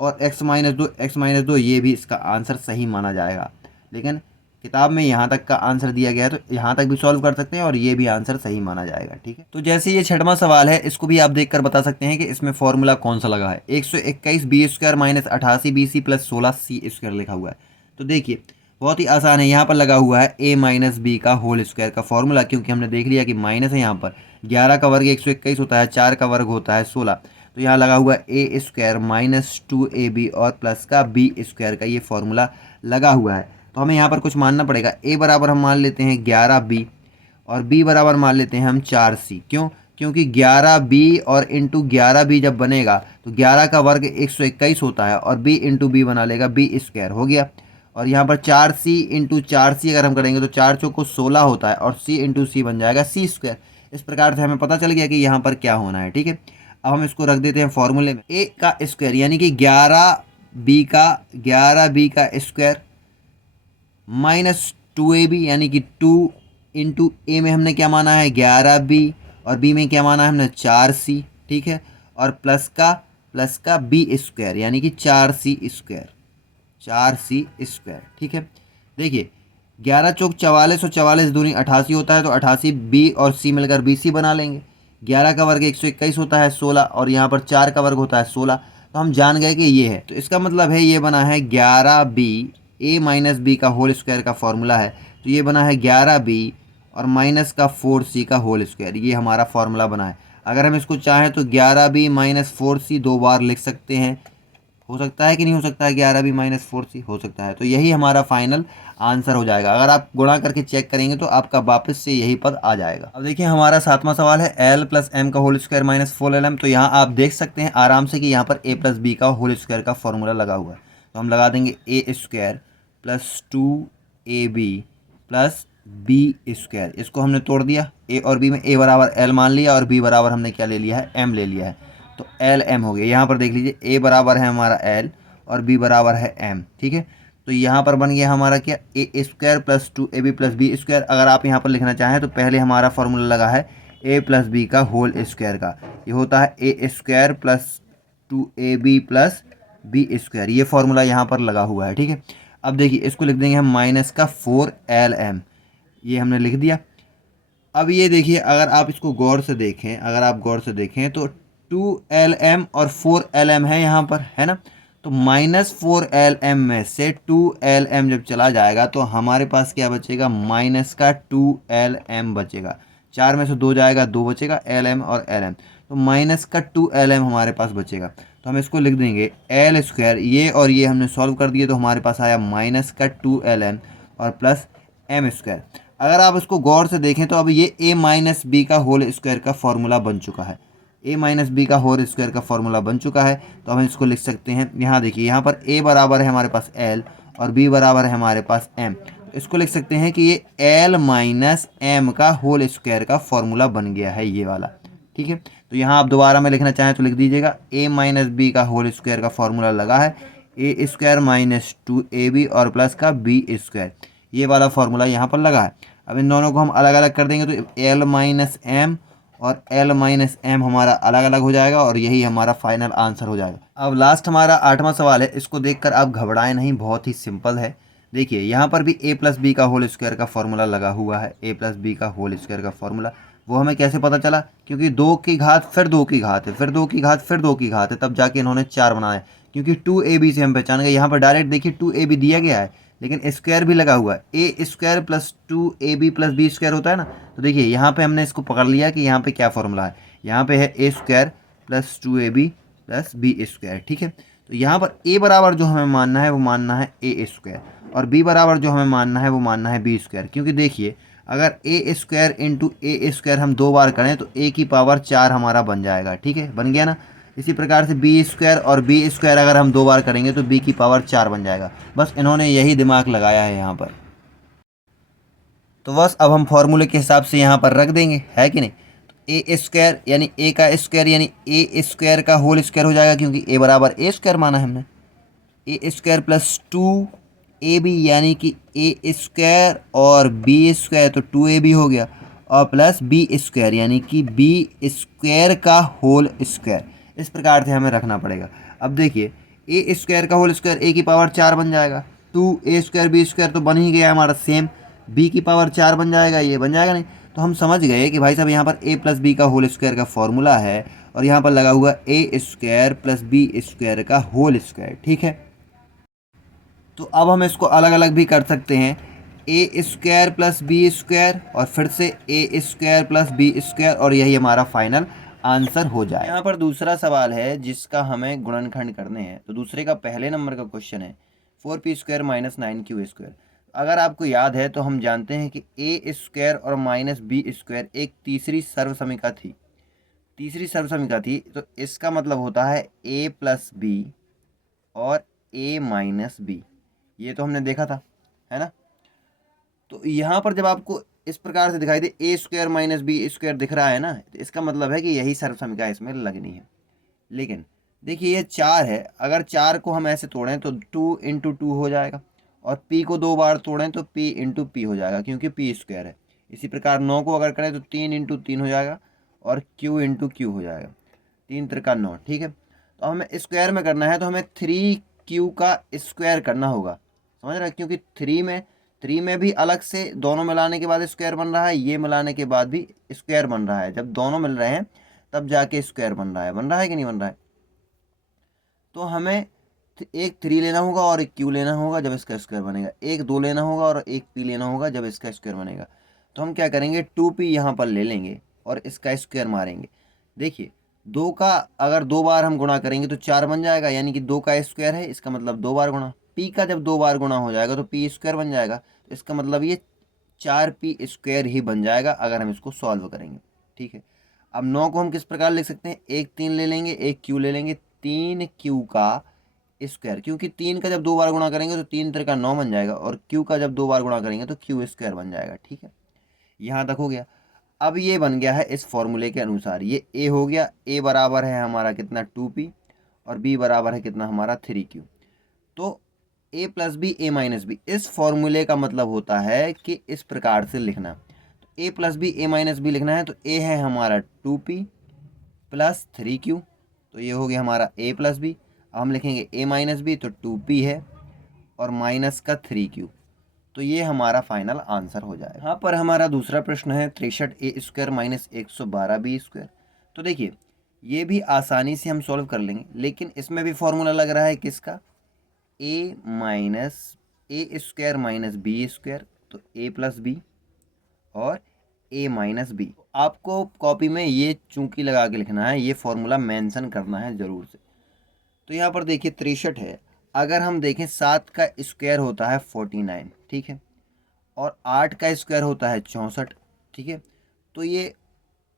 और x माइनस 2 ये भी इसका आंसर सही माना जाएगा। लेकिन किताब में यहाँ तक का आंसर दिया गया है, तो यहाँ तक भी सॉल्व कर सकते हैं और ये भी आंसर सही माना जाएगा। ठीक है, तो जैसे ये 6वां सवाल है, इसको भी आप देखकर बता सकते हैं कि इसमें फॉर्मूला कौन सा लगा है। 121 B square minus 88 B C plus 16 C square लिखा हुआ है। तो देखिए बहुत ही आसान है, यहाँ पर लगा हुआ है a माइनस बी का होल स्क्वायर का फॉर्मूला, क्योंकि हमने देख लिया कि माइनस है यहाँ पर, 11 का वर्ग 121 होता है, 4 का वर्ग होता है 16, तो यहाँ लगा हुआ है a स्क्वायर माइनस 2ab और प्लस का b स्क्वायर का ये फॉर्मूला लगा हुआ है। तो हमें यहाँ पर कुछ मानना पड़ेगा। a बराबर हम मान लेते हैं 11b और b बराबर मान लेते हैं हम 4c। क्यों, क्योंकि 11b और इंटू 11b जब बनेगा तो 11 का वर्ग 121 होता है और b इंटू बी बना लेगा बी स्क्वायर हो गया। और यहाँ पर 4c इंटू 4c अगर हम करेंगे तो 4 चौको 16 होता है और c इंटू सी बन जाएगा सी स्क्वायर। इस प्रकार से हमें पता चल गया कि यहाँ पर क्या होना है। ठीक है, अब हम इसको रख देते हैं फॉर्मूले में। a का स्क्वायर यानी कि 11b का स्क्वायर माइनस 2ab यानी कि 2 इंटू ए में हमने क्या माना है 11b और बी में क्या माना है हमने 4c। ठीक है, और प्लस का बी स्क्वायर यानी कि 4c स्क्वायर 4c स्क्वायर। ठीक है, देखिए 11 चौक 44 और 44 दूनी 88 होता है तो 88 बी और सी मिलकर बी सी बना लेंगे। 11 का वर्ग 121 होता है 16 और यहाँ पर 4 का वर्ग होता है 16, तो हम जान गए कि ये है। तो इसका मतलब है ये बना है 11b a माइनस बी का होल स्क्वायर का फॉर्मूला है। तो ये बना है 11b और माइनस का 4c का होल स्क्वायर, ये हमारा फॉर्मूला बना है। अगर हम इसको चाहें तो 11b माइनस 4c 2 बार लिख सकते हैं। हो सकता है कि नहीं हो सकता है 11b माइनस 4c हो सकता है। तो यही हमारा फाइनल आंसर हो जाएगा। अगर आप गुणा करके चेक करेंगे तो आपका वापस से यही पद आ जाएगा। अब देखिए हमारा 7वां सवाल है l प्लस एम का होल स्क्वायर माइनस 4lm। तो यहाँ आप देख सकते हैं आराम से कि यहाँ पर a प्लस बी का होल स्क्वायर का फॉर्मूला लगा हुआ है। तो हम लगा देंगे A square plus 2ab plus B square. इसको हमने तोड़ दिया, a और b में a बराबर l मान लिया और b बराबर हमने क्या ले लिया है m ले लिया है। तो एल एम हो गया। यहाँ पर देख लीजिए a बराबर है हमारा l और b बराबर है m। ठीक है, तो यहाँ पर बन गया हमारा क्या A square plus 2ab plus B square. अगर आप यहाँ पर लिखना चाहें तो पहले हमारा फॉर्मूला लगा है a प्लस बी का होल स्क्वायर का, ये होता है A square plus 2ab plus B square. ये फॉर्मूला यहाँ पर लगा हुआ है। ठीक है, अब देखिए इसको लिख देंगे हम माइनस का 4lm, ये हमने लिख दिया। अब ये देखिए अगर आप इसको गौर से देखें, अगर आप गौर से देखें तो 2lm और 4lm है यहाँ पर, है ना। तो माइनस 4lm में से 2lm जब चला जाएगा तो हमारे पास क्या बचेगा माइनस का 2lm बचेगा। 4 में से 2 जाएगा 2 बचेगा lm और lm, तो माइनस का 2lm हमारे पास बचेगा। तो हम इसको लिख देंगे एल स्क्वायर, ये और ये हमने सॉल्व कर दिए तो हमारे पास आया माइनस का 2lm और प्लस एम स्क्वायर। अगर आप इसको गौर से देखें तो अब ये a माइनस बी का होल स्क्वायर का फॉर्मूला बन चुका है। a माइनस बी का होल स्क्वायर का फॉर्मूला बन चुका है, तो हम इसको लिख सकते हैं। यहाँ देखिए यहाँ पर a बराबर है हमारे पास l और b बराबर है हमारे पास m। तो इसको लिख सकते हैं कि ये l माइनस m का होल स्क्वायर का फॉर्मूला बन गया है ये वाला। ठीक है, तो यहाँ आप दोबारा में लिखना चाहें तो लिख दीजिएगा a माइनस बी का होल स्क्वायर का फॉर्मूला लगा है ए स्क्वायर माइनस 2ab और प्लस का बी स्क्वायर, ये वाला फॉर्मूला यहाँ पर लगा है। अब इन दोनों को हम अलग अलग कर देंगे तो एल माइनस एम और एल माइनस एम हमारा अलग अलग हो जाएगा और यही हमारा फाइनल आंसर हो जाएगा। अब लास्ट हमारा 8वां सवाल है, इसको देखकर आप घबराएं नहीं, बहुत ही सिंपल है। देखिए यहाँ पर भी a प्लस बी का होल स्क्वायर का फॉर्मूला लगा हुआ है। a प्लस बी का होल स्क्वायर का फॉर्मूला वो हमें कैसे पता चला, क्योंकि 2 की घात फिर 2 की घात है फिर 2 की घात फिर 2 की घात है, तब जाके इन्होंने 4 बनाया। क्योंकि 2ab से हम पहचान गए। यहाँ पर डायरेक्ट देखिए 2ab दिया गया है लेकिन स्क्वायर भी लगा हुआ है, A square plus 2ab plus B square होता है ना। तो देखिए यहाँ पे हमने इसको पकड़ लिया कि यहाँ पे क्या फॉर्मूला है। यहाँ पे है A square plus 2ab plus B square. ठीक है, तो यहाँ पर a बराबर जो हमें मानना है वो मानना है ए स्क्वायर और b बराबर जो हमें मानना है वो मानना है बी स्क्वायर। क्योंकि देखिए अगर ए स्क्वायर इंटू ए स्क्वायर हम 2 बार करें तो a की पावर 4 हमारा बन जाएगा। ठीक है, बन गया ना। इसी प्रकार से बी स्क्वायर और बी स्क्वायर अगर हम 2 बार करेंगे तो b की पावर 4 बन जाएगा। बस इन्होंने यही दिमाग लगाया है यहाँ पर। तो बस अब हम फॉर्मूले के हिसाब से यहाँ पर रख देंगे, है कि नहीं। ए स्क्वायर यानी a का स्क्वायर यानी ए स्क्वायर का होल स्क्वायर हो जाएगा, क्योंकि a बराबर ए स्क्वायर माना है हमने। ए स्क्वायर प्लस 2ab यानी कि ए स्क्वायर और बी स्क्वायर तो 2ab हो गया और प्लस बी स्क्वायर यानी कि बी स्क्वायर का होल स्क्वायर। इस प्रकार से हमें रखना पड़ेगा। अब देखिए ए स्क्वायर का होल स्क्वायर a की पावर 4 बन जाएगा, 2a स्क्वायर बी स्क्वायर तो बन ही गया हमारा सेम, b की पावर 4 बन जाएगा, ये बन जाएगा नहीं। तो हम समझ गए कि भाई साहब यहाँ पर a प्लस बी का होल स्क्वायर का फॉर्मूला है और यहाँ पर लगा हुआ ए स्क्वायर प्लस बी स्क्वायर का होल स्क्वायर। ठीक है, तो अब हम इसको अलग अलग भी कर सकते हैं, ए स्क्वायर प्लस बी स्क्वायर और फिर से ए स्क्वायर प्लस बी स्क्वायर और यही हमारा फाइनल आंसर हो जाए। यहाँ पर दूसरा सवाल है जिसका हमें गुणनखंड करने हैं। तो दूसरे का पहले नंबर का क्वेश्चन है 4p square minus 9q square. अगर आपको याद है तो हम जानते हैं कि ए स्क्वायर और माइनस बी स्क्वायर एक तीसरी सर्वसमीका थी। तीसरी सर्वसमीका थी, तो इसका मतलब होता है a प्लस बी और a माइनस बी। ये तो हमने देखा था, है ना। तो यहाँ पर जब आपको इस प्रकार से दिखाई दे ए स्क्वायर माइनस बी स्क्वायर दिख रहा है ना, तो इसका मतलब है कि यही सर्वसमीका इसमें लगनी है। लेकिन देखिए ये 4 है, अगर 4 को हम ऐसे तोड़ें तो 2 × 2 हो जाएगा, और p को 2 बार तोड़ें तो p × p हो जाएगा, क्योंकि p स्क्वायर है। इसी प्रकार 9 को अगर करें तो 3 × 3 हो जाएगा, और q × q हो जाएगा, 3 त्रिका 9। ठीक है, तो हमें स्क्वायर में करना है, तो हमें 3q का स्क्वायर करना होगा, समझ रहे हैं, क्योंकि 3 में भी अलग से दोनों मिलाने के बाद स्क्वायर बन रहा है, ये मिलाने के बाद भी स्क्वायर बन रहा है। जब दोनों मिल रहे हैं तब जाके स्क्वायर बन रहा है कि नहीं बन रहा है। तो हमें एक 3 लेना होगा और एक q लेना होगा जब इसका स्क्वायर बनेगा, एक 2 लेना होगा और एक p लेना होगा जब इसका स्क्वायर बनेगा। तो हम क्या करेंगे, 2p यहाँ पर ले लेंगे और इसका स्क्वायर मारेंगे। देखिए 2 का अगर 2 बार हम गुणा करेंगे तो 4 बन जाएगा, यानी कि 2 का स्क्वायर है, इसका मतलब 2 बार गुणा। p का जब 2 बार गुणा हो जाएगा तो p स्क्वायर बन जाएगा, तो इसका मतलब ये 4p स्क्वायर ही बन जाएगा अगर हम इसको सॉल्व करेंगे। ठीक है, अब 9 को हम किस प्रकार लिख सकते हैं, एक 3 ले लेंगे, एक q ले लेंगे, 3q का स्क्वायर, क्योंकि 3 का जब 2 बार गुणा करेंगे तो 3 त्रिका 9 बन जाएगा, और q का जब 2 बार गुणा करेंगे तो q स्क्वायर बन जाएगा। ठीक है, यहाँ तक हो गया। अब ये बन गया है इस फॉर्मूले के अनुसार, ये a हो गया, a बराबर है हमारा कितना 2p, और b बराबर है कितना हमारा 3q। तो a plus B A minus B, इस फॉर्मूले का मतलब होता है कि इस प्रकार से लिखना। तो a plus B A minus B लिखना है, तो a है हमारा 2p प्लस 3q, तो ये हो गया हमारा a प्लस बी। अब हम लिखेंगे a माइनस बी, तो 2p है और माइनस का 3q, तो ये हमारा फाइनल आंसर हो जाएगा। यहाँ पर हमारा दूसरा प्रश्न है 63a² माइनस 112b²। तो देखिए ये भी आसानी से हम सॉल्व कर लेंगे, लेकिन इसमें भी फॉर्मूला लग रहा है किसका, a minus a² minus b², तो a प्लस बी और a माइनस बी। आपको कॉपी में ये चूंकि लगा के लिखना है, ये फॉर्मूला मेंशन करना है ज़रूर से। तो यहाँ पर देखिए 63 है, अगर हम देखें 7 का स्क्वायर होता है 49, ठीक है, और 8 का स्क्वायर होता है 64। ठीक है, तो ये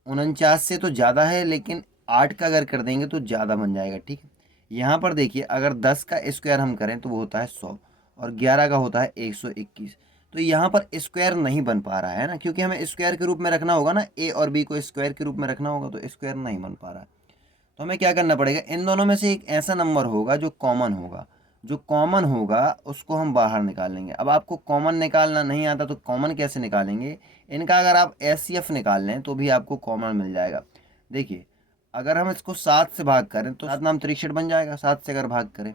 49 से तो ज़्यादा है, लेकिन 8 का अगर कर देंगे तो ज़्यादा बन जाएगा। ठीक है, यहाँ पर देखिए अगर 10 का स्क्वायर हम करें तो वो होता है 100, और 11 का होता है 121। तो यहाँ पर स्क्वायर नहीं बन पा रहा है ना, क्योंकि हमें स्क्वायर के रूप में रखना होगा ना, ए और बी को स्क्वायर के रूप में रखना होगा, तो स्क्वायर नहीं बन पा रहा है। तो हमें क्या करना पड़ेगा, इन दोनों में से एक ऐसा नंबर होगा जो कॉमन होगा, जो कॉमन होगा उसको हम बाहर निकालेंगे। अब आपको कॉमन निकालना नहीं आता तो कॉमन कैसे निकालेंगे, इनका अगर आप एचसीएफ निकाल लें तो भी आपको कॉमन मिल जाएगा। देखिए अगर हम इसको 7 से भाग करें तो 7 नाम 63 बन जाएगा, 7 से अगर भाग करें,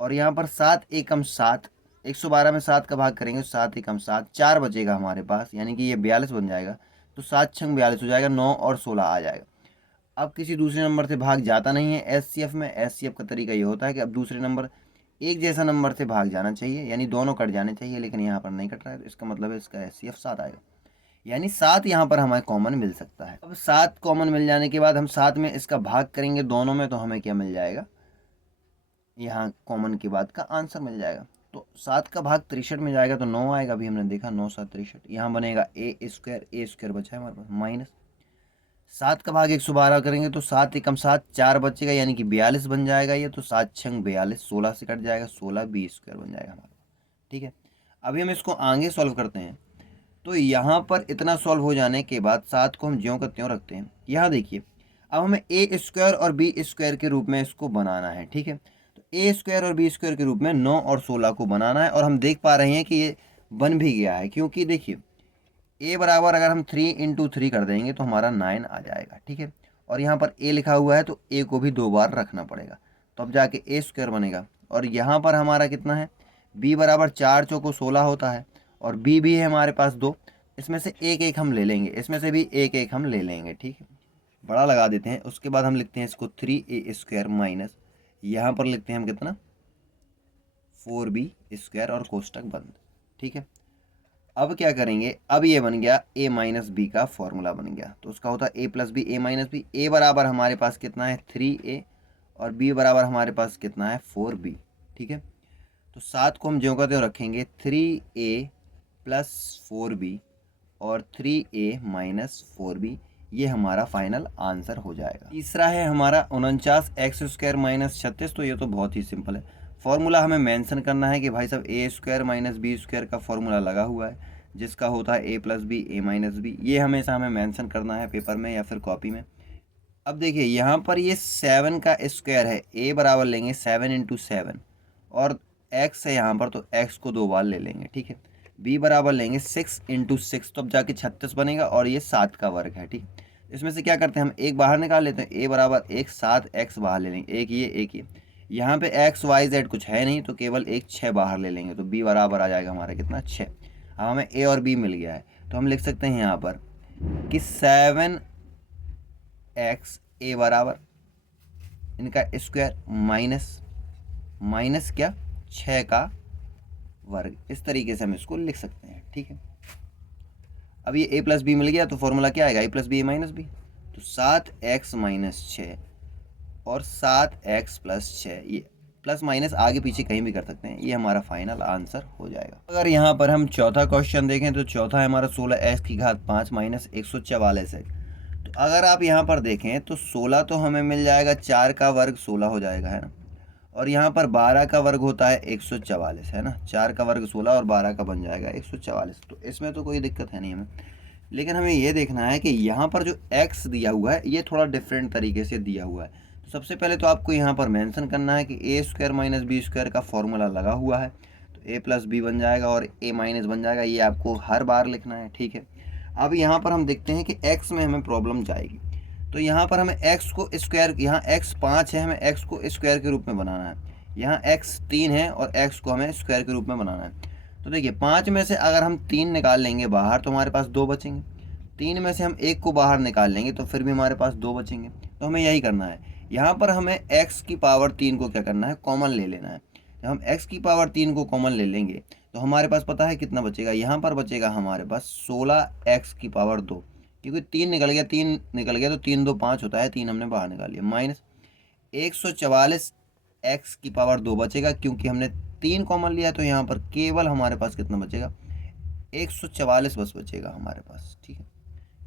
और यहाँ पर 7 एकम 7, 112 में 7 का भाग करेंगे तो 7 एकम 7, 4 बचेगा हमारे पास, यानी कि ये 42 बन जाएगा। तो 7 छंग 42 हो जाएगा, 9 और 16 आ जाएगा। अब किसी दूसरे नंबर से भाग जाता नहीं है एचसीएफ में। एचसीएफ का तरीका ये होता है कि अब दूसरे नंबर एक जैसा नंबर से भाग जाना चाहिए, यानी दोनों कट जाने चाहिए, लेकिन यहाँ पर नहीं कट रहा है, तो इसका मतलब है इसका एचसीएफ 7 आएगा, यानी 7 यहाँ पर हमें कॉमन मिल सकता है। अब 7 कॉमन मिल जाने के बाद हम 7 में इसका भाग करेंगे दोनों में, तो हमें क्या मिल जाएगा, यहाँ कॉमन के बाद का आंसर मिल जाएगा। तो 7 का भाग 63 में जाएगा तो 9 आएगा, अभी हमने देखा 9 7 63, यहाँ बनेगा a² बचा है हमारे पास, माइनस 7 का भाग 112 करेंगे तो 7 एकम 7, 4 बचेगा, यानी कि 42 बन जाएगा ये, तो 7 छंग 42, 16 से कट जाएगा, 16 b² बन जाएगा हमारा। ठीक है, अभी हम इसको आगे सॉल्व करते हैं। तो यहाँ पर इतना सॉल्व हो जाने के बाद 7 को हम ज्यों का त्यों रखते हैं। यहाँ देखिए अब हमें a² और b² के रूप में इसको बनाना है। ठीक है, तो a² और b² के रूप में 9 और 16 को बनाना है, और हम देख पा रहे हैं कि ये बन भी गया है, क्योंकि देखिए a बराबर अगर हम 3 × 3 कर देंगे तो हमारा 9 आ जाएगा। ठीक है, और यहाँ पर a लिखा हुआ है तो a को भी 2 बार रखना पड़ेगा, तो अब जाके a² बनेगा। और यहाँ पर हमारा कितना है, b बराबर 4 चौको 16 होता है, और b भी है हमारे पास 2, इसमें से एक एक हम ले लेंगे, इसमें से भी एक एक हम ले लेंगे। ठीक है, बड़ा लगा देते हैं, उसके बाद हम लिखते हैं इसको 3a² माइनस, यहाँ पर लिखते हैं हम कितना 4b² और कोष्टक बंद। ठीक है, अब क्या करेंगे, अब ये बन गया a माइनस बी का फॉर्मूला बन गया, तो उसका होता है a plus B A minus B. a बराबर हमारे पास कितना है 3a, और b बराबर हमारे पास कितना है 4b। ठीक है, तो 7 को हम ज्यों का त्यों रखेंगे, 3a प्लस 4b और 3a माइनस 4b, ये हमारा फाइनल आंसर हो जाएगा। तीसरा है हमारा 49x² माइनस 36। तो ये तो बहुत ही सिंपल है। फॉर्मूला हमें मेंशन करना है कि भाई साहब a² माइनस b² का फॉर्मूला लगा हुआ है, जिसका होता है a+b a-b। ये हमेशा हमें मेंशन करना है पेपर में या फिर कॉपी में। अब देखिए यहाँ पर ये 7 का स्क्वायर है, a बराबर लेंगे 7 × 7 और x है यहाँ पर तो x को 2 बार ले लेंगे, ठीक है। b बराबर लेंगे 6 × 6, तो अब जाके 36 बनेगा और ये 7 का वर्ग है, ठीक। इसमें से क्या करते हैं हम एक बाहर निकाल लेते हैं, a बराबर 1 7 x बाहर ले लेंगे, एक ये। यहाँ पे x y z कुछ है नहीं तो केवल एक 6 बाहर ले लेंगे, तो b बराबर आ जाएगा हमारा कितना 6। अब हमें a और b मिल गया है तो हम लिख सकते हैं यहाँ पर कि 7x a बराबर इनका स्क्वायर माइनस क्या 6 का वर्ग। इस तरीके से हम इसको लिख सकते हैं, ठीक है। अब ये a+b मिल गया तो फॉर्मूला क्या आएगा a+b a-b, तो 7x माइनस 6 और 7x प्लस 6, ये प्लस माइनस आगे पीछे कहीं भी कर सकते हैं, ये हमारा फाइनल आंसर हो जाएगा। अगर यहाँ पर हम चौथा क्वेश्चन देखें तो चौथा है हमारा 16x⁵ माइनस 144 है। तो अगर आप यहाँ पर देखें तो 16 तो हमें मिल जाएगा, 4 का वर्ग 16 हो जाएगा, है ना। और यहाँ पर 12 का वर्ग होता है 144, है ना। 4 का वर्ग 16 और 12 का बन जाएगा 144। तो इसमें तो कोई दिक्कत है नहीं हमें, लेकिन हमें ये देखना है कि यहाँ पर जो x दिया हुआ है ये थोड़ा डिफरेंट तरीके से दिया हुआ है। तो सबसे पहले तो आपको यहाँ पर मेंशन करना है कि a² माइनस b² का फॉर्मूला लगा हुआ है, तो a+b बन जाएगा और a माइनस बन जाएगा, ये आपको हर बार लिखना है, ठीक है। अब यहाँ पर हम देखते हैं कि x में हमें प्रॉब्लम जाएगी, तो यहाँ पर हमें x को स्क्वायर, यहाँ x 5 है, हमें x को स्क्वायर के रूप में बनाना है। यहाँ x 3 है और x को हमें स्क्वायर के रूप में बनाना है। तो देखिए 5 में से अगर हम 3 निकाल लेंगे बाहर तो हमारे पास 2 बचेंगे, 3 में से हम 1 को बाहर निकाल लेंगे तो फिर भी हमारे पास 2 बचेंगे। तो हमें यही करना है, यहाँ पर हमें x की पावर 3 को क्या करना है, कॉमन ले लेना है। जब हम x की पावर 3 को कॉमन ले लेंगे तो हमारे पास पता है कितना बचेगा, यहाँ पर बचेगा हमारे पास 16x की पावर 2, क्योंकि 3 निकल गया तो 3 2 5 होता है, 3 हमने बाहर निकाल लिया, माइनस 144x की पावर 2 बचेगा, क्योंकि हमने 3 कॉमन लिया तो यहाँ पर केवल हमारे पास कितना बचेगा 144 बस बचेगा हमारे पास, ठीक है,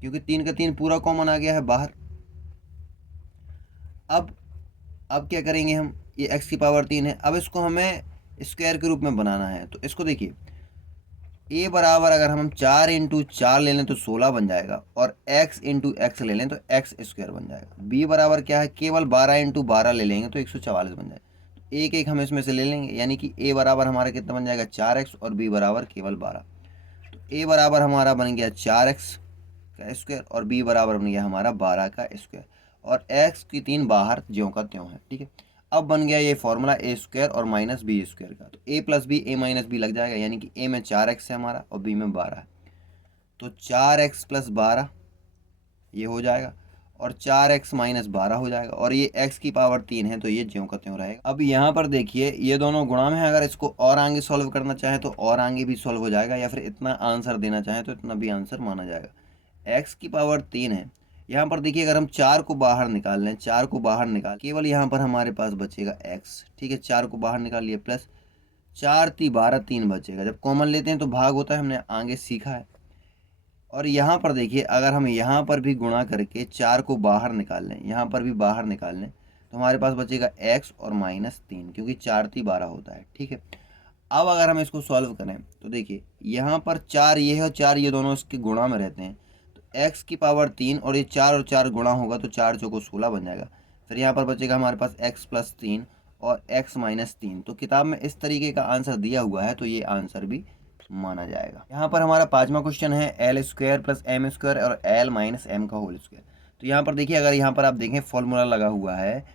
क्योंकि 3 का 3 पूरा कॉमन आ गया है बाहर। अब क्या करेंगे हम, ये x की पावर 3 है, अब इसको हमें स्क्वायर के रूप में बनाना है। तो इसको देखिए a बराबर अगर हम 4 × 4 ले लें तो 16 बन जाएगा, और x × x ले लें तो x² बन जाएगा। b बराबर क्या है, केवल 12 × 12 ले लेंगे तो 144 बन जाएगा। तो एक एक हम इसमें से ले लेंगे, यानी कि a बराबर हमारा कितना बन जाएगा 4x और b बराबर केवल 12। तो a बराबर हमारा बन गया 4x का स्क्वायर और b बराबर बन गया हमारा 12 का स्क्वायर, और x की 3 बाहर ज्यों का त्यों है, ठीक है। अब बन गया ये फॉर्मूला a² और माइनस b² का, तो a+b a-b लग जाएगा, यानी कि a में 4x है हमारा और b में 12 है, तो 4x + 12 ये हो जाएगा और 4x - 12 हो जाएगा, और ये x की पावर 3 है तो ये ज्यों का त्यों रहेगा। अब यहाँ पर देखिए ये दोनों गुणा में है, अगर इसको और आगे सॉल्व करना चाहे तो और आगे भी सॉल्व हो जाएगा, या फिर इतना आंसर देना चाहे तो इतना भी आंसर माना जाएगा। x की पावर 3 है, यहाँ पर देखिए अगर हम 4 को बाहर निकाल लें, 4 को बाहर निकाल केवल यहाँ पर हमारे पास बचेगा x, ठीक है। 4 को बाहर निकाल लिए, प्लस 4 × 3 12 3 बचेगा। जब कॉमन लेते हैं तो भाग होता है, हमने आगे सीखा है। और यहाँ पर देखिए अगर हम यहाँ पर भी गुणा करके 4 को बाहर निकाल लें, यहाँ पर भी बाहर निकाल लें, तो हमारे पास बचेगा x और -3, क्योंकि 4 × 3 12 होता है, ठीक है। अब अगर हम इसको सॉल्व करें तो देखिए यहाँ पर 4 ये है और 4 ये दोनों इसके गुणा में रहते हैं, x की पावर 3 और ये 4 और 4 गुणा होगा तो 4 चौको 16 बन जाएगा। फिर यहाँ पर बचेगा हमारे पास x + 3 और x - 3। तो किताब में इस तरीके का आंसर दिया हुआ है तो ये आंसर भी माना जाएगा। यहाँ पर हमारा 5वां क्वेश्चन है l² + m² और l - m का होल स्क्वायर। तो यहाँ पर देखिए अगर यहाँ पर आप देखें फॉर्मूला लगा हुआ है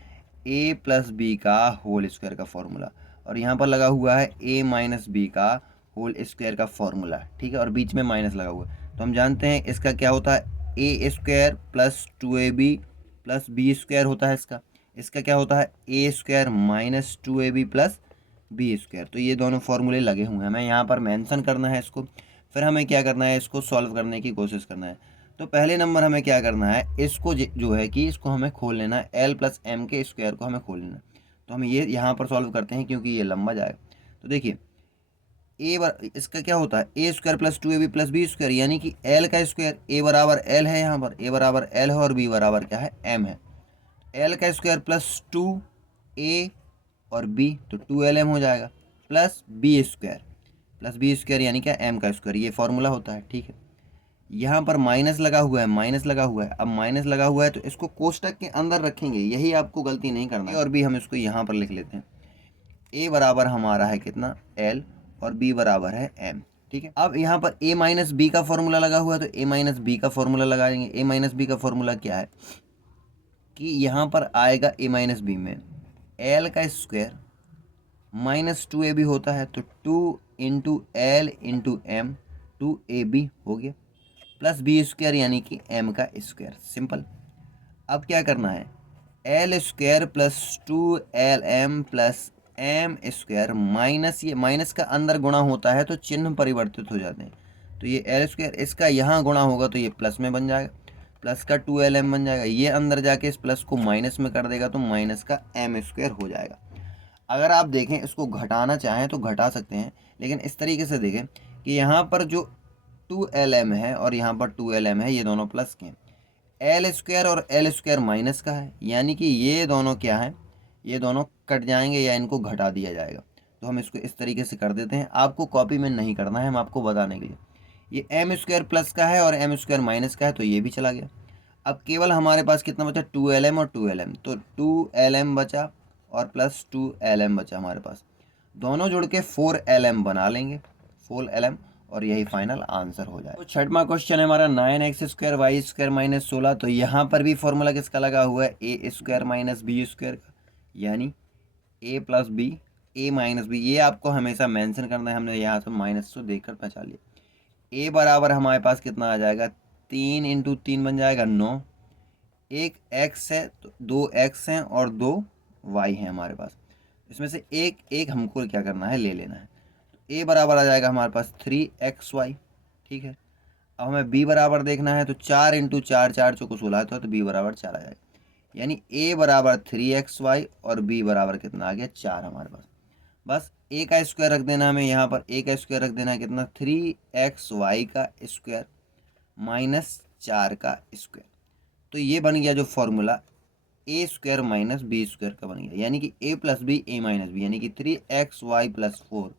a + b का होल स्क्वायर का फॉर्मूला, और यहाँ पर लगा हुआ है a - b का होल स्क्वायर का फॉर्मूला, ठीक है, और बीच में माइनस लगा हुआ है। तो हम जानते हैं इसका क्या होता है, a² + 2ab + b² होता है इसका क्या होता है a² - 2ab + b²। तो ये दोनों फॉर्मूले लगे हुए हैं, हमें यहाँ पर मेंशन करना है इसको। फिर हमें क्या करना है, इसको सॉल्व करने की कोशिश करना है। तो पहले नंबर हमें क्या करना है, इसको जो है कि इसको हमें खोल लेना है, l + m के स्क्वायर को हमें खोल लेना है। तो हम ये यहाँ पर सॉल्व करते हैं क्योंकि ये लंबा जाएगा। तो देखिए इसका क्या होता है A square plus 2ab plus B square, यानी कि एल का स्क्वायर, ए बराबर एल है, यहाँ पर ए बराबर एल है और बी बराबर क्या है एम है। एल का स्क्वायर प्लस 2a और बी, तो 2lm हो जाएगा, प्लस बी स्क्वायर यानी क्या एम का स्क्वायर, ये फॉर्मूला होता है। ठीक है, यहाँ पर माइनस लगा हुआ है, माइनस लगा हुआ है, अब माइनस लगा हुआ है तो इसको कोष्टक के अंदर रखेंगे, यही आपको गलती नहीं करना है। और भी हम इसको यहाँ पर लिख लेते हैं, ए बराबर हमारा है कितना एल और बी बराबर है एम। ठीक है, अब यहाँ पर a माइनस बी का फॉर्मूला लगा हुआ है, तो a माइनस बी का फॉर्मूला लगाएंगे। a माइनस बी का फॉर्मूला क्या है कि यहाँ पर आएगा a माइनस बी में l का स्क्वायर माइनस 2ab होता है, तो 2 into L into M, 2ab हो गया, प्लस बी स्क्वायर यानी कि m का स्क्वायर, सिंपल। अब क्या करना है, L square plus 2lm plus M square minus, ये माइनस का अंदर गुणा होता है तो चिन्ह परिवर्तित हो जाते हैं, तो ये एल स्क्वायर इसका यहाँ गुणा होगा तो ये प्लस में बन जाएगा, प्लस का 2lm बन जाएगा, ये अंदर जाके इस प्लस को माइनस में कर देगा तो माइनस का एम स्क्वायर हो जाएगा। अगर आप देखें इसको घटाना चाहें तो घटा सकते हैं, लेकिन इस तरीके से देखें कि यहाँ पर जो 2lm है और यहाँ पर 2lm है, ये दोनों प्लस के हैं, एल स्क्वायर और एल स्क्वायर माइनस का है, यानी कि ये दोनों क्या है, ये दोनों कट जाएंगे या इनको घटा दिया जाएगा। तो हम इसको इस तरीके से कर देते हैं, आपको कॉपी में नहीं करना है, हम आपको बताने के लिए। ये एम स्क्वायर प्लस का है और एम स्क्वायर माइनस का है, तो ये भी चला गया। अब केवल हमारे पास कितना बचा, 2lm और 2lm, तो 2lm बचा और प्लस 2lm बचा हमारे पास, दोनों जुड़ के 4lm बना लेंगे, 4lm, और यही फाइनल आंसर हो जाए। तो छठवां क्वेश्चन है हमारा 9x square Y square minus 16, तो यहाँ पर भी फॉर्मूला किसका लगा हुआ है, A square minus B square का, यानी ए plus B, A minus B, ये आपको हमेशा मेंशन करना है, हमने यहाँ से माइनस तो देखकर पहचान लिया। ए बराबर हमारे पास कितना आ जाएगा, 3 इंटू 3 बन जाएगा 9, एक x है तो 2x हैं और 2y हैं हमारे पास, इसमें से एक एक हमको क्या करना है, ले लेना है। तो a बराबर आ जाएगा हमारे पास 3xy। ठीक है, अब हमें b बराबर देखना है, तो 4 इंटू 4, 4 चौको 16 तो b बराबर 4 आ जाएगा, यानी a बराबर 3xy और b बराबर कितना आ गया 4 हमारे पास। बस a का स्क्वायर रख देना हमें, यहाँ पर a का स्क्वायर रख देना है कितना, 3xy का स्क्वायर माइनस 4 का स्क्वायर, तो ये बन गया जो formula A square minus B square का बन गया, यानी कि a plus B A minus B, यानी कि 3xy प्लस 4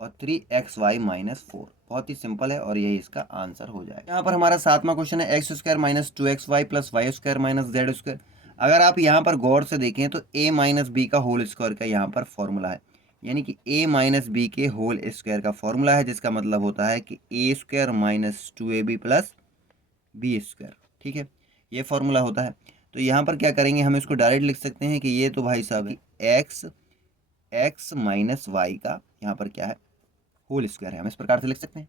और 3xy माइनस 4, बहुत ही सिंपल है और यही इसका आंसर हो जाएगा। यहाँ पर हमारा सातवां क्वेश्चन है X square minus 2xy plus Y square minus Z square. अगर आप यहाँ पर गौर से देखें तो a माइनस बी का होल स्क्वायर का यहाँ पर फॉर्मूला है, यानी कि a माइनस बी के होल स्क्वायर का फॉर्मूला है, जिसका मतलब होता है कि A square minus 2ab plus B square. ठीक है, ये फॉर्मूला होता है। तो यहाँ पर क्या करेंगे, हम इसको डायरेक्ट लिख सकते हैं कि ये तो भाई साहब एक्स माइनस वाई का यहाँ पर क्या है, होल स्क्वायर है, हम इस प्रकार से लिख सकते हैं।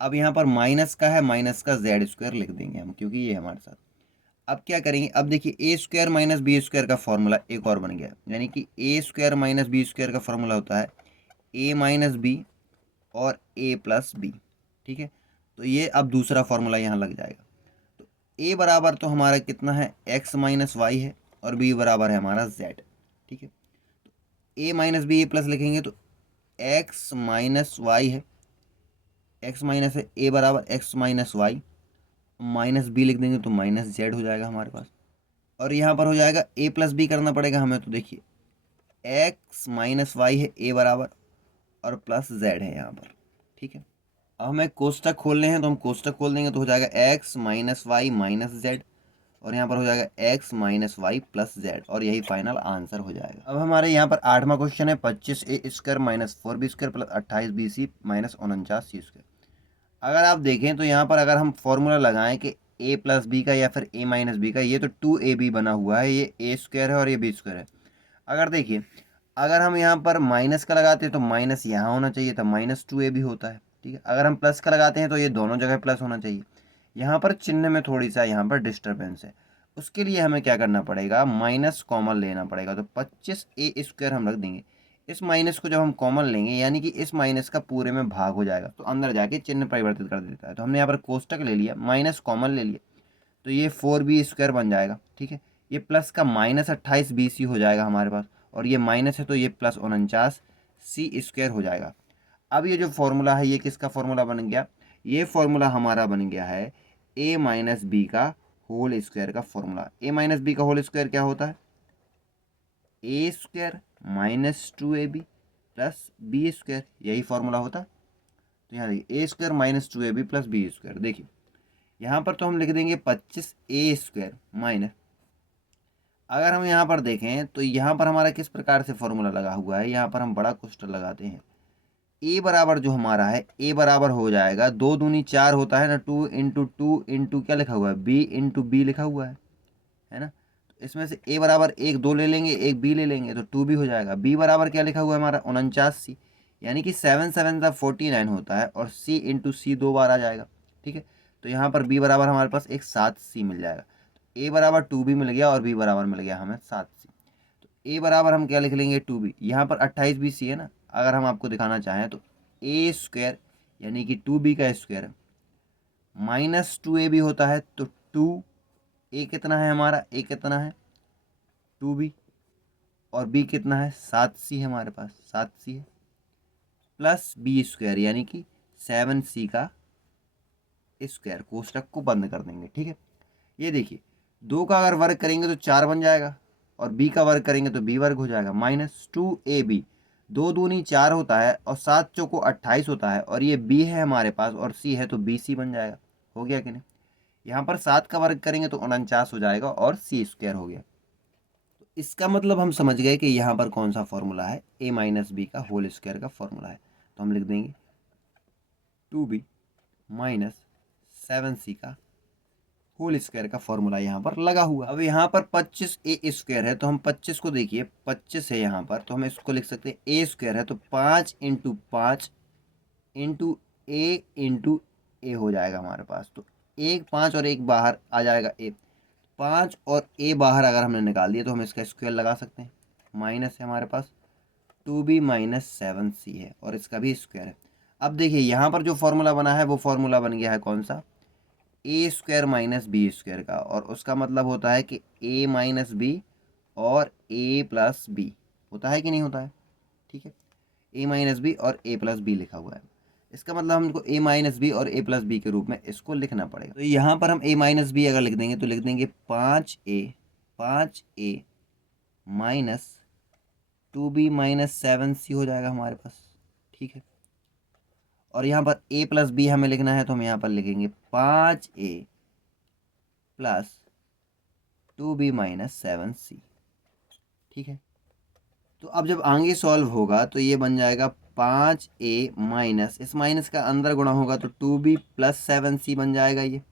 अब यहाँ पर माइनस का है, माइनस का जेड स्क्वायर लिख देंगे हम, क्योंकि ये हमारे साथ। अब क्या करेंगे, अब देखिए A square minus B square का फॉर्मूला एक और बन गया, यानी कि A square minus B square का फॉर्मूला होता है ए माइनस बी और ए प्लस बी। ठीक है, तो ये अब दूसरा फॉर्मूला यहाँ लग जाएगा। तो ए बराबर तो हमारा कितना है, एक्स माइनस वाई है और बी बराबर है हमारा जेड। ठीक है, तो A minus B A plus लिखेंगे तो एक्स माइनस वाई है, एक्स माइनस है, ए बराबर X minus Y, minus B लिख देंगे तो माइनस जेड हो जाएगा हमारे पास। और यहाँ पर हो जाएगा ए प्लस बी करना पड़ेगा हमें, तो देखिए एक्स माइनस वाई है ए बराबर और प्लस जेड है यहाँ पर। ठीक है, अब हमें कोष्टक खोलने हैं तो हम कोष्टक खोल देंगे, तो हो जाएगा X minus Y minus Z और यहाँ पर हो जाएगा X minus Y plus Z, और यही फाइनल आंसर हो जाएगा। अब हमारे यहाँ पर आठवां क्वेश्चन है 25a square minus 4b square plus 28bc minus 49c square. अगर आप देखें तो यहाँ पर अगर हम फॉर्मूला लगाएं कि a प्लस बी का या फिर a माइनस बी का, ये तो 2ab बना हुआ है, ये a स्क्वायर है और ये b स्क्वायर है। अगर देखिए अगर हम यहाँ पर माइनस का लगाते हैं तो माइनस यहाँ होना चाहिए था, माइनस 2ab होता है। ठीक है, अगर हम प्लस का लगाते हैं तो ये दोनों जगह प्लस होना चाहिए। यहाँ पर चिन्ह में थोड़ी सा यहाँ पर डिस्टर्बेंस है, उसके लिए हमें क्या करना पड़ेगा, माइनस कॉमन लेना पड़ेगा। तो 25a स्क्वायर हम रख देंगे, इस माइनस को जब हम कॉमन लेंगे यानी कि इस माइनस का पूरे में भाग हो जाएगा, तो अंदर जाके चिन्ह परिवर्तित कर देता है। तो हमने यहाँ पर कोष्टक ले लिया, माइनस कॉमन ले लिया, तो ये 4b स्क्वायर बन जाएगा। ठीक है, ये प्लस का माइनस 28bc हो जाएगा हमारे पास, और ये माइनस है तो ये प्लस 49c स्क्वायर हो जाएगा। अब ये जो फॉर्मूला है ये किसका फॉर्मूला बन गया, ये फॉर्मूला हमारा बन गया है a माइनस बी का होल स्क्वायर का फॉर्मूला। a माइनस बी का होल स्क्वायर क्या होता है, A square minus 2ab plus B square, यही फॉर्मूला होता है। तो यहाँ देखिए A square minus 2ab plus B square, देखिए यहाँ पर तो हम लिख देंगे 25a स्क्वायर माइनस, अगर हम यहाँ पर देखें तो यहाँ पर हमारा किस प्रकार से फॉर्मूला लगा हुआ है, यहाँ पर हम बड़ा क्वेश्चन लगाते हैं। ए बराबर जो हमारा है, ए बराबर हो जाएगा 2 दूनी 4 होता है ना, 2 इंटू क्या लिखा हुआ है, बी इंटू बी लिखा हुआ है ना। तो इसमें से ए बराबर 1 2 ले लेंगे, एक बी ले लेंगे तो 2 भी हो जाएगा। बी बराबर क्या लिखा हुआ है हमारा 49c, यानी कि 7 7 का 49 होता है, और सी इंटू सी 2 बार आ जाएगा। ठीक है, तो यहाँ पर बी बराबर हमारे पास एक 7c मिल जाएगा। तो ए बराबर 2b मिल गया और बी बराबर मिल गया हमें 7c। तो ए बराबर हम क्या लिख लेंगे 2b, यहाँ पर 28b है ना, अगर हम आपको दिखाना चाहें तो ए स्क्वायर यानी कि 2b का स्क्वायर माइनस 2ab होता है, तो 2 ए कितना है हमारा, ए कितना है 2b, और बी कितना है 7c है हमारे पास, 7c है, प्लस बी स्क्वायर यानी कि 7c का स्क्वायर, कोष्टक को बंद कर देंगे। ठीक है, ये देखिए 2 का अगर वर्ग करेंगे तो 4 बन जाएगा, और b का वर्ग करेंगे तो b वर्ग हो जाएगा, माइनस 2ab, 2 दूनी 4 होता है और 7 चौको 28 होता है, और ये b है हमारे पास और c है तो bc बन जाएगा। हो गया कि नहीं, यहाँ पर 7 का वर्ग करेंगे तो 49 हो जाएगा और c स्क्वायर हो गया। तो इसका मतलब हम समझ गए कि यहाँ पर कौन सा फॉर्मूला है, a माइनस बी का होल स्क्वायर का फॉर्मूला है। तो हम लिख देंगे 2b माइनस 7c का होल स्क्वायर का फॉर्मूला यहाँ पर लगा हुआ। अब यहाँ पर 25a स्क्वायर है, तो हम 25 को देखिए 25 है यहाँ पर, तो हम इसको लिख सकते हैं a स्क्वायर है, तो 5 इंटू 5 इंटू ए हो जाएगा हमारे पास। तो 1 5 और 1 बाहर आ जाएगा, 5 और a बाहर अगर हमने निकाल दिया तो हम इसका स्क्वायर लगा सकते हैं, माइनस है हमारे पास 2b माइनस 7c है, और इसका भी स्क्वायर है। अब देखिए यहाँ पर जो फॉर्मूला बना है वो फॉर्मूला बन गया है कौन सा, ए स्क्वायर माइनस बी स्क्वायर का, और उसका मतलब होता है कि ए माइनस बी और ए प्लस बी होता है कि नहीं होता है। ठीक है, ए माइनस बी और ए प्लस बी लिखा हुआ है, इसका मतलब हमको ए माइनस बी और ए प्लस बी के रूप में इसको लिखना पड़ेगा। तो यहाँ पर हम ए माइनस बी अगर लिख देंगे तो लिख देंगे 5a minus 2b minus 7c हो जाएगा हमारे पास। ठीक है, और यहाँ पर a प्लस बी हमें लिखना है, तो हम यहाँ पर लिखेंगे 5a plus 2b minus 7c। ठीक है, तो अब जब आगे सॉल्व होगा तो ये बन जाएगा 5a माइनस, इस माइनस का अंदर गुणा होगा तो 2b प्लस 7c बन जाएगा ये।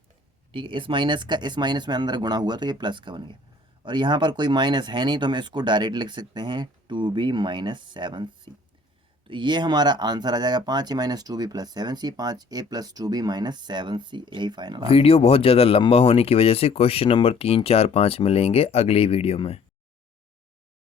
ठीक है, इस माइनस का इस माइनस में अंदर गुणा हुआ तो ये प्लस का बन गया, और यहाँ पर कोई माइनस है नहीं तो हम इसको डायरेक्ट लिख सकते हैं 2b माइनस 7c। तो ये हमारा आंसर आ जाएगा 5a minus 2b plus 7c, 5a plus 2b minus 7c, यही फाइनल। वीडियो बहुत ज़्यादा लंबा होने की वजह से क्वेश्चन नंबर 3 4 5 मिलेंगे अगली वीडियो में।